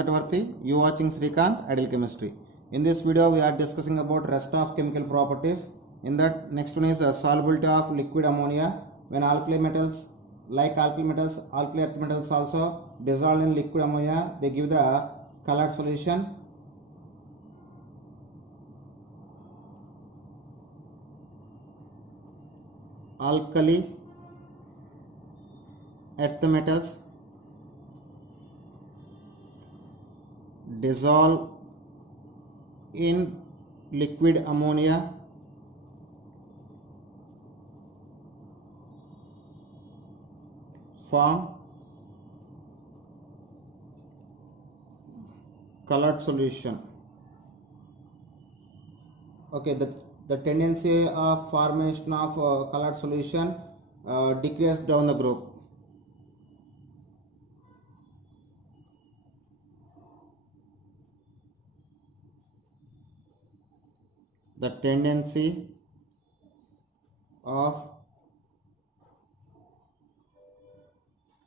Srikanth Atvarthi. You watching Srikanth Ideal Chemistry. In this video, we are discussing about rest of chemical properties. In that, next one is solubility of liquid ammonia. When alkali metals, like alkali earth metals also dissolved in liquid ammonia, they give the colored solution. Alkali earth metals dissolve in liquid ammonia form colored solution. Okay, the tendency of formation of colored solution decrease down the group. The tendency of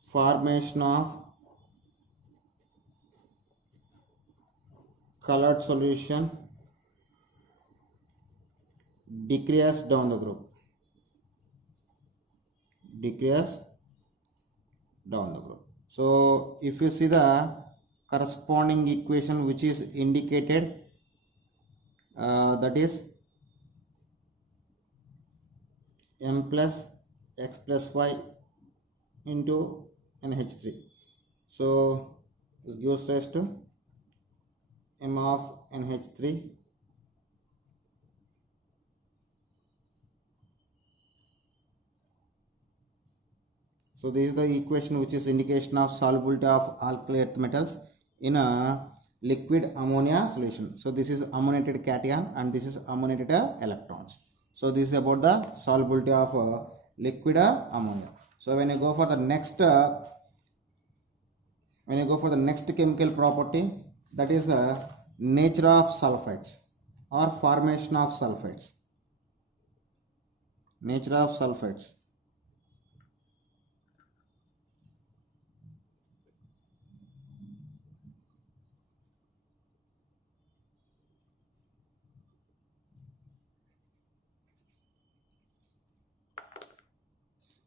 formation of colored solution decrease down the group. So if you see the corresponding equation which is indicated, that is m plus x plus y into NH3. So this gives rise to m of NH3 so this is the equation which is indication of solubility of alkali earth metals in a liquid ammonia solution. So this is ammoniated cation and this is ammoniated electrons. So this is about the solubility of liquid ammonia. So when you go for the next chemical property, that is nature of sulfides or formation of sulfides. Nature of sulfides.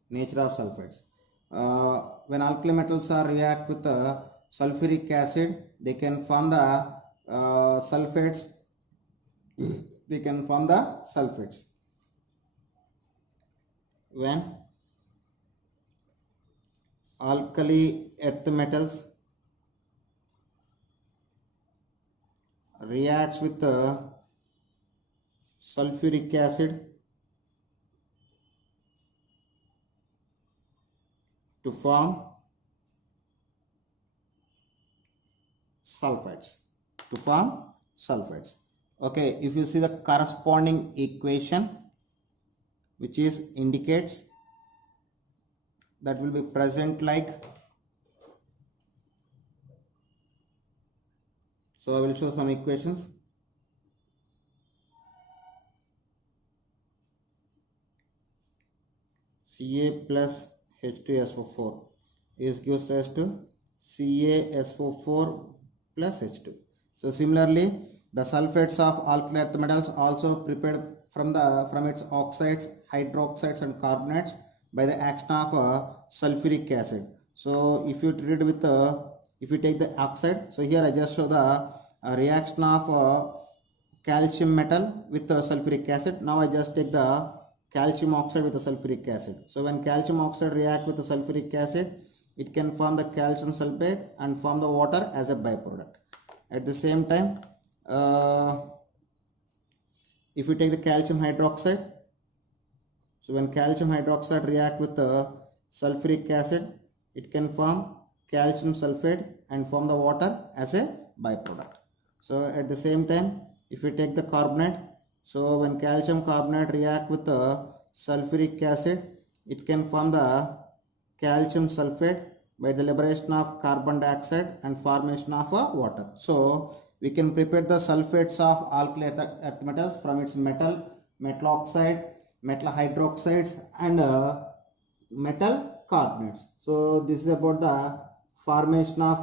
Nature of sulfides. When alkali metals are react with sulfuric acid, they can form the sulfates. When alkali earth metals reacts with sulfuric acid to form sulfides. Okay, if you see the corresponding equation which is indicates, that will be present like, so I will show some equations. Ca plus H2SO4 is gives rise to CaSO4 plus H2. So similarly, the sulfates of alkali earth metals also prepared from its oxides, hydroxides and carbonates by the action of sulfuric acid. So if you treat with if you take the oxide, so here I just show the reaction of calcium metal with sulfuric acid. Now I just take the calcium oxide with the sulfuric acid. So when calcium oxide react with the sulfuric acid, it can form the calcium sulfate and form the water as a byproduct. At the same time, if you take the calcium hydroxide, so when calcium hydroxide react with the sulfuric acid, it can form calcium sulfate and form the water as a byproduct. So at the same time, if you take the carbonate, so when calcium carbonate react with the sulfuric acid, it can form the calcium sulfate by the liberation of carbon dioxide and formation of water. So we can prepare the sulfates of alkali earth metals from its metal oxide, metal hydroxides and metal carbonates. So this is about the formation of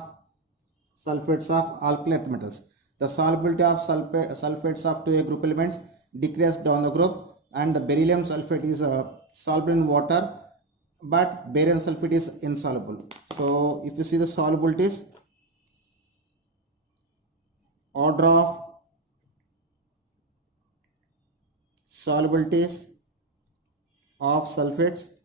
sulfates of alkali earth metals. The solubility of sulfates of 2A group elements decrease down the group, and the beryllium sulfate is soluble in water, but barium sulfate is insoluble. So if you see the solubilities, order of solubilities of sulfates,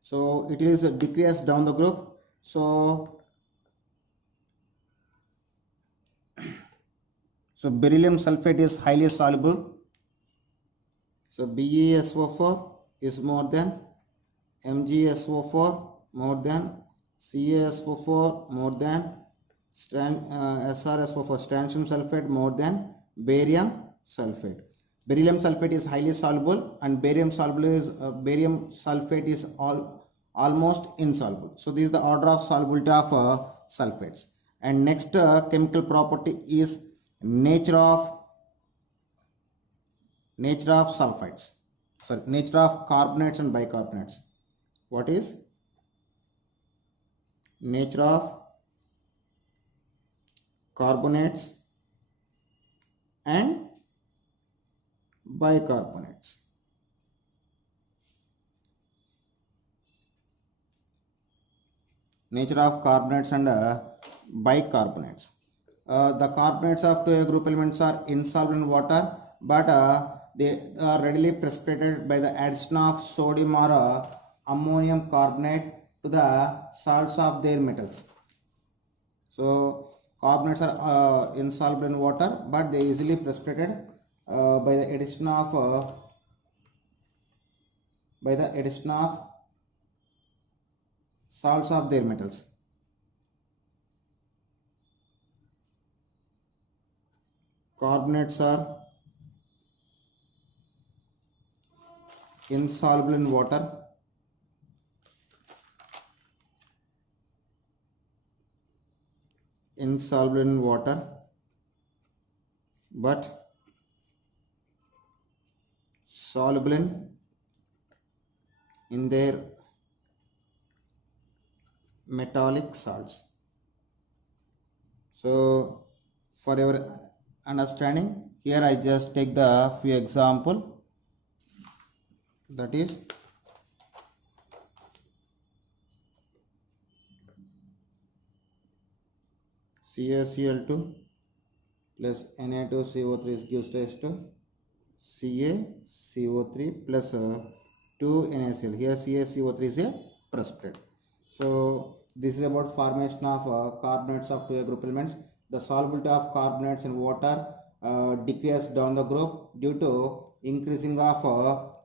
so it is decreased down the group. So beryllium sulfate is highly soluble. So BeSO4 is more than MgSO4, more than CaSO4, more than SrSO4, strontium sulfate, more than barium sulfate. Beryllium sulfate is highly soluble, and barium sulfate is almost insoluble. So this is the order of solubility of sulfates. And next chemical property is nature of sulfides. Sorry, nature of carbonates and bicarbonates. What is nature of carbonates and bicarbonates? Nature of carbonates and bicarbonates. The carbonates of 2A group elements are insoluble in water, but they are readily precipitated by the addition of sodium or ammonium carbonate to the salts of their metals. So carbonates are insoluble in water, but they easily precipitated by the addition of salts of their metals. Carbonates are insoluble in water, but soluble in their metallic salts. So for your understanding, here I just take the few example, that is CaCl2 plus Na2CO3 gives rise to CaCO3 plus 2NaCl. Here CaCO3 is a precipitate. So this is about formation of carbonates of 2A group elements. The solubility of carbonates in water decreases down the group due to increasing of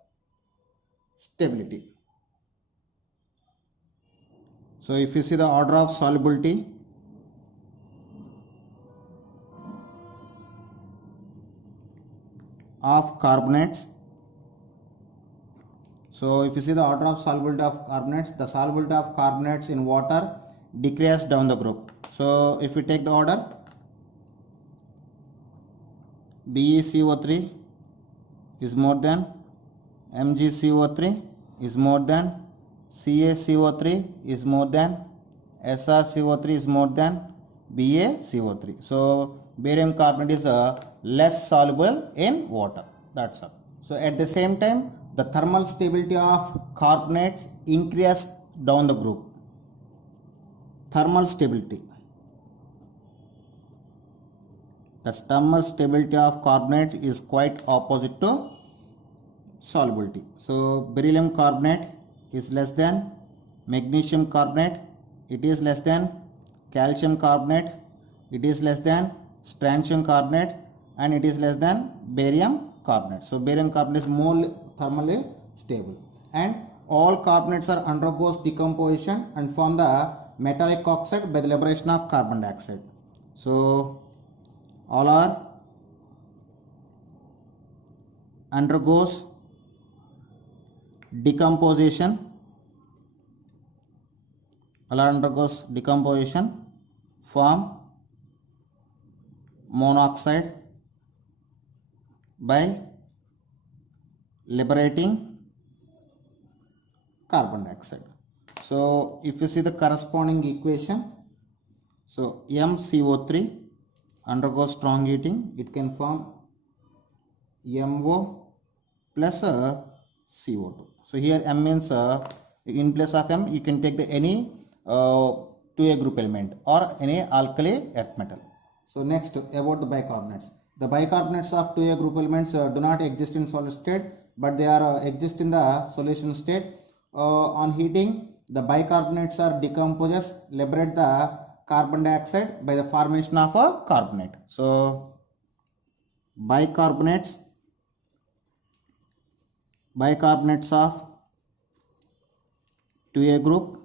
stability. So if you see the order of solubility, of carbonates, so if you see the order of solubility of carbonates, the solubility of carbonates in water decreases down the group. So if we take the order, BeCO3 is more than MgCO3 is more than CaCO3 is more than SrCO3 is more than BaCO3. So barium carbonate is less soluble in water. That's all. So at the same time, the thermal stability of carbonates increases down the group. Thermal stability. The thermal stability of carbonates is quite opposite to solubility. So beryllium carbonate is less than magnesium carbonate, it is less than calcium carbonate, it is less than strontium carbonate, and it is less than barium carbonate. So barium carbonate is more thermally stable, and all carbonates are undergoes decomposition and form the metallic oxide by the liberation of carbon dioxide. So all are undergoes decomposition, form monoxide by liberating carbon dioxide. So if you see the corresponding equation, So MCO3 undergoes strong heating. It can form MO plus CO2. So here M means in place of M you can take the any 2A group element or any alkali earth metal. So next about the bicarbonates. The bicarbonates of 2A group elements do not exist in solid state, but they are exist in the solution state. On heating, the bicarbonates are decomposes, liberate the carbon dioxide by the formation of a carbonate. So bicarbonates of 2A group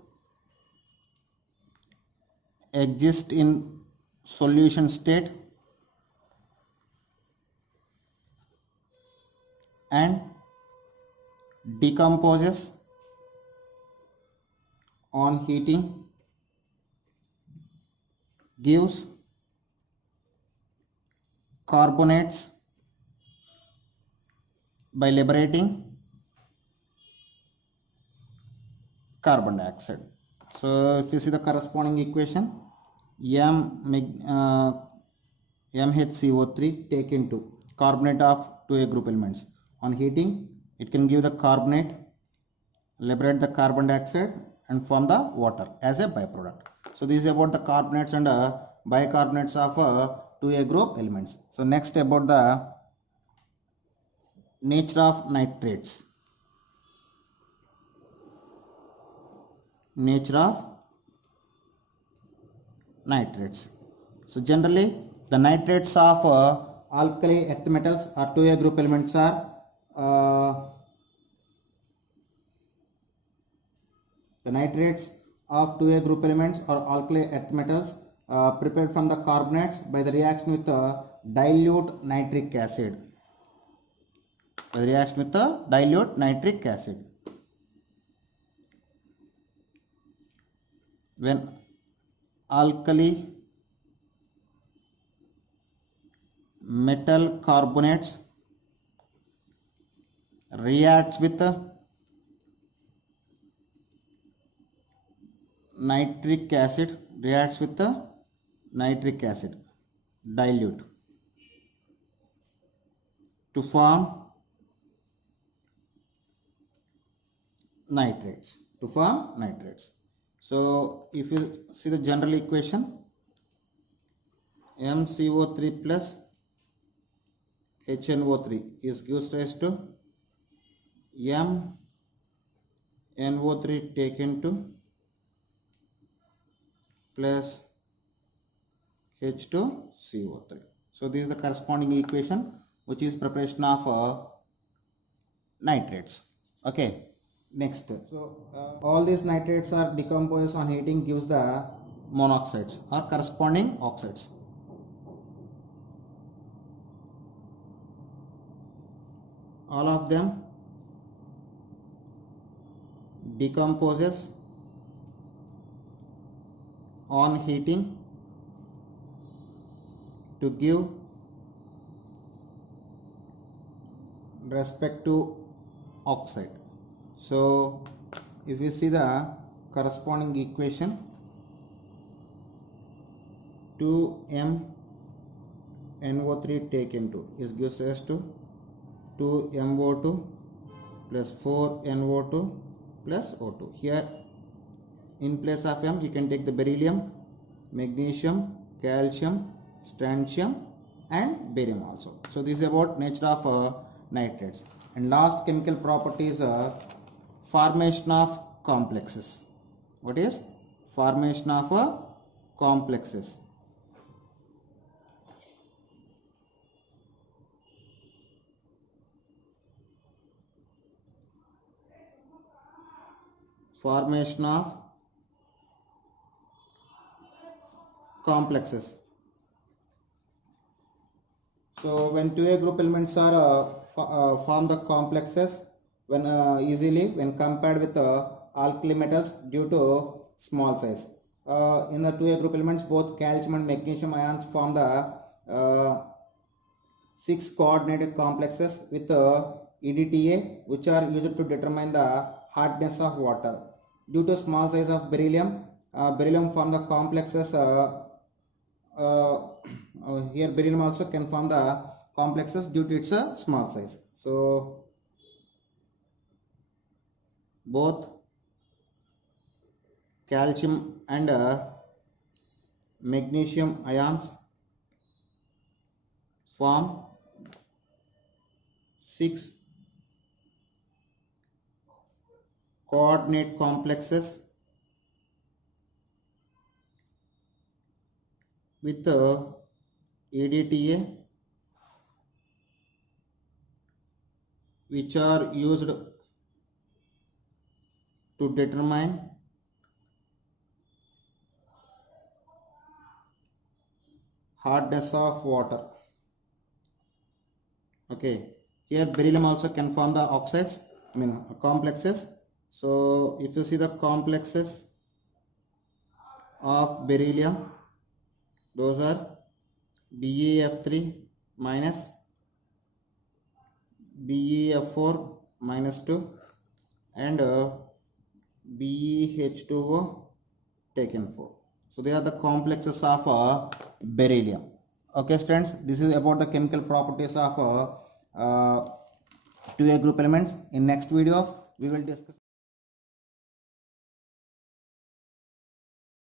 exist in solution state and decomposes on heating, gives carbonates by liberating carbon dioxide. So if you see the corresponding equation, MHCO3 taken to carbonate of 2A group elements. On heating, it can give the carbonate, liberate the carbon dioxide and form the water as a byproduct. So this is about the carbonates and bicarbonates of 2A group elements. So next about the nature of nitrates. Nature of nitrates. So generally the nitrates of alkali earth metals or 2A group elements are the nitrates of 2A group elements or alkali earth metals prepared from the carbonates by the reaction with dilute nitric acid. By the reaction with dilute nitric acid. When alkali metal carbonates reacts with nitric acid, dilute to form nitrates. So if you see the general equation, MCO3 plus HNO3 is gives rise to MNO3 taken to plus H2CO3. So this is the corresponding equation which is preparation of nitrates. Okay, next. So all these nitrates are decomposed on heating, gives the monoxides or corresponding oxides. All of them decomposes on heating to give respective oxide. So if you see the corresponding equation, 2MNO3 taken to is gives rise to 2MO2 plus 4NO2 plus O2. Here in place of M you can take the beryllium, magnesium, calcium, strontium and barium also. So this is about nature of nitrates. And last chemical property is formation of complexes. What is formation of complexes? Formation of complexes. So when 2A group elements are form the complexes when easily when compared with alkali metals due to small size. In the 2A group elements, both calcium and magnesium ions form the 6 coordinated complexes with EDTA, which are used to determine the hardness of water. Due to small size of beryllium, beryllium form the complexes here beryllium also can form the complexes due to its small size. So both calcium and magnesium ions form 6 coordinate complexes with EDTA, which are used to determine hardness of water. Okay, here beryllium also can form the oxides, complexes. So if you see the complexes of beryllium, those are BeF3 minus BeF4 minus 2 and BeH2O taken 4. So they are the complexes of beryllium. Okay students, this is about the chemical properties of 2A group elements. In next video we will discuss